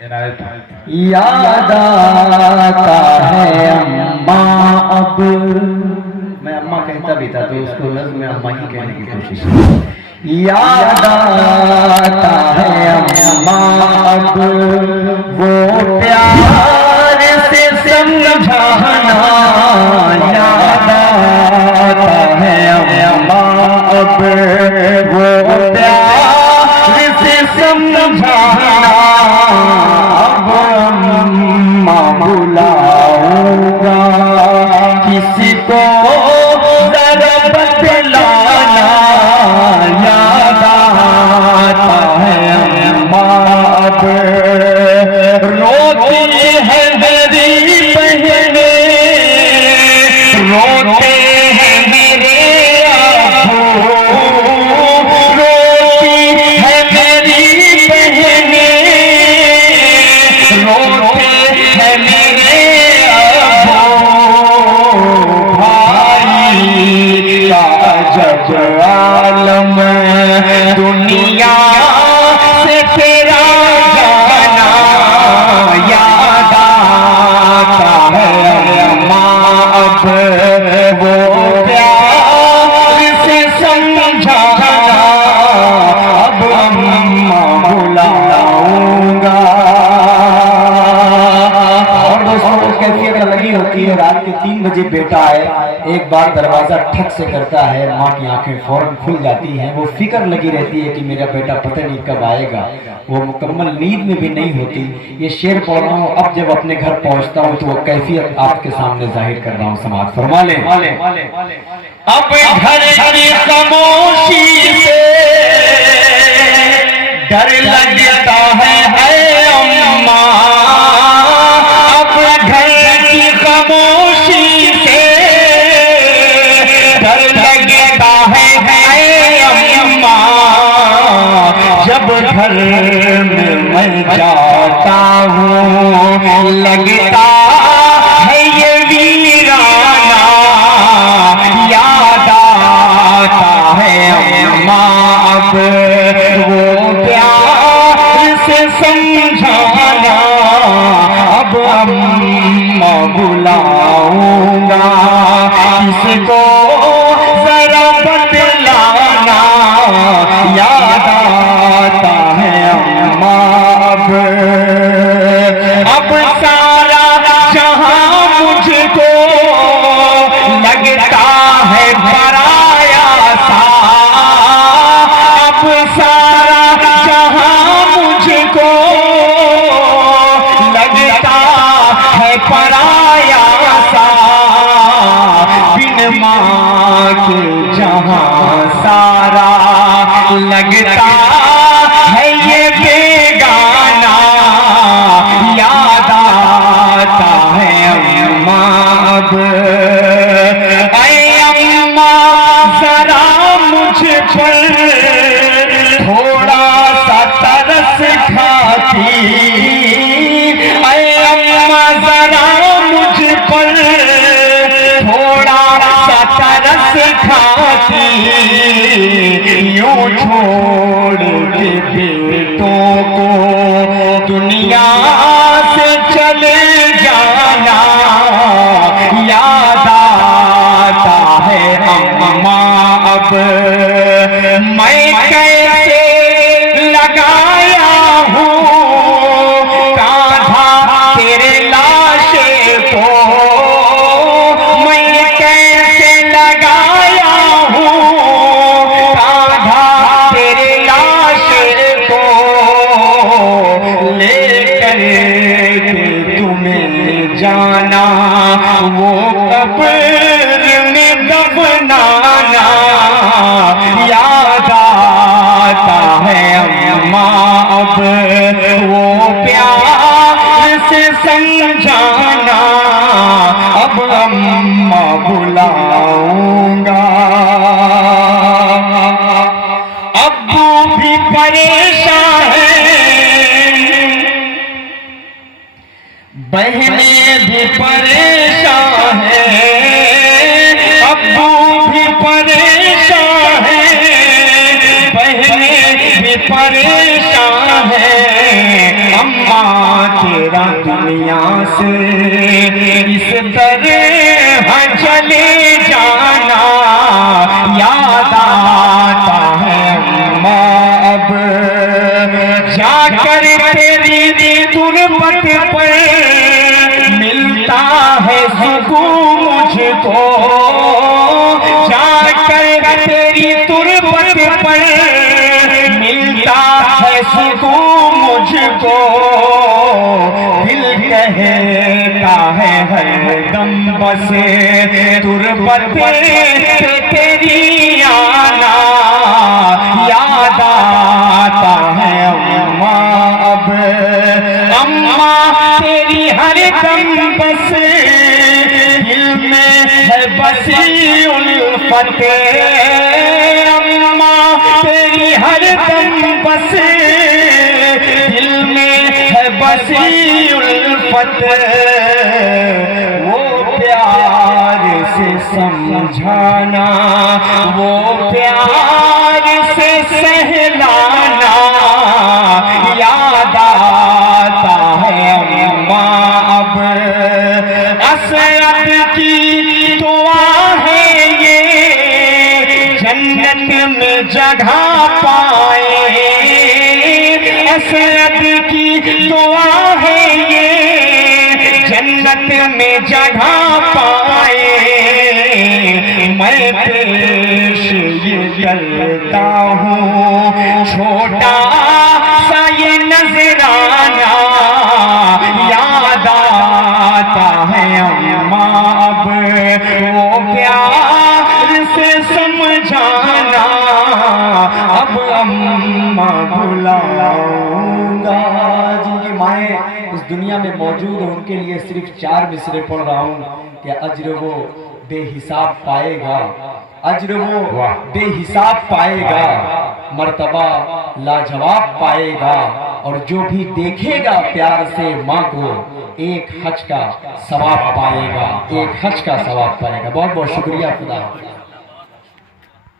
याद आता है अम्मा। अब मैं अम्मा कहता भी था तो उसको लफ्ज़ में अम्मा ही कहने की कोशिश की। याद आता है अम्मा अब वो प्यार से समझाना। याद आता है अम्मा अब वो प्यार से समझाना। अब अम्मा बुलाऊंगा किसी को जरा बतलाना। याद आता है अम्मा अब रोती है मेरी बहने, रोते हैं मेरे अब्बू, रोती है मेरी बहने, रोते हैं मेरे अब्बू। भाई का जब आलम दुनिया से तेरा जाना। याद आता है अम्मा अब वो प्यार से समझाना। अब अम्मा बुलाऊंगा। और दोस्तों कैफियत अलग ही होती है। रात के 3 बजे बेटा आए, एक बार दरवाजा ठक से करता है, माँ की आंखें फौरन खुल जाती हैं। वो फिक्र लगी रहती है कि मेरा बेटा पता नहीं कब आएगा। वो मुकम्मल नींद में भी नहीं होती। ये शेर पढ़ रहा हूँ, अब जब अपने घर पहुंचता हूँ तो वो कैफियत आपके सामने जाहिर कर रहा हूँ। समाज फरमा ले। अब घर की खामोशी से डर लगता है अम्मा। अब घर की खामोशी से डर लगता है अम्मा। जब घर में मैं जाता हूँ लगता है ये वीराना। याद आता है अम्मा अब वो प्यार से समझाना। अब अम्मा बुलाऊंगा किसको जरा बतलाना। याद आता है अम्मा अब सारा जहां मुझको लगता है पराया सा। अब सारा जहां मुझको लगता है पराया सा। बिन माँ के जहां सारा लगता है ये बेगाना। याद आता है अम्मा अब अम्मा जरा मुझ पर थोड़ा सा तरस खाती। अम्मा जरा मुझ पर थोड़ा सा तरस खाती। यूं छोड़ के बेटों को दुनिया से चले जाना। याद आता है अम्मा अब मैं कैसे लगाया हूँ कांधा तेरे लाशे को। मैं कैसे लगाया हूँ कांधा तेरे लाशे को। लेकर के तुम्हें जाना वो कब्र में दफनाना। याद आता है अम्मा अब वो प्यार से समझाना। अब अम्मा बुलाऊंगा। अब्बू भी परेशान है, बहनें भी परेशान है। अब्बू भी परेशान है, बहनें भी परेशान है। अम्मा अम्मा तेरा दुनिया से इस तरह चले जाना याद आता है अम्मा अब जाकर तेरी तुरबत पर मिलता है सुकून मुझको जाकर तेरी तुरबत पर मिलता है सुकून मुझको दिल कहता है हरदम बसे तुरबत पे तेरी आना याद आता है अम्मा अब अम्मा तेरी हरदम बस दिल में है बसी उल्फत अम्मा तेरी हरदम बस दिल में है बसी उल्फत वो प्यार से समझाना वो प्यार से सहलाना याद आता है अम्मा अब असरत की दुआ है ये जन्नत में जगह पाए असरत की दुआ है ये जन्नत में जगह पाए मैं पेश ये करता हूँ छोटा सा ये नजराना याद आता है अम्मा अब वो प्यार से समझाना अब अम्मा बुलाऊंगा। जिनकी माएँ इस दुनिया में मौजूद है उनके लिए सिर्फ 4 मिसरे पढ़ रहा हूँ कि अज्र वो बेहिसाब पाएगा अज्र वो बेहिसाब पाएगा मर्तबा लाजवाब पाएगा और जो भी देखेगा प्यार से माँ को एक हज का सवाब पाएगा एक हज का सवाब पाएगा। बहुत बहुत शुक्रिया खुदा।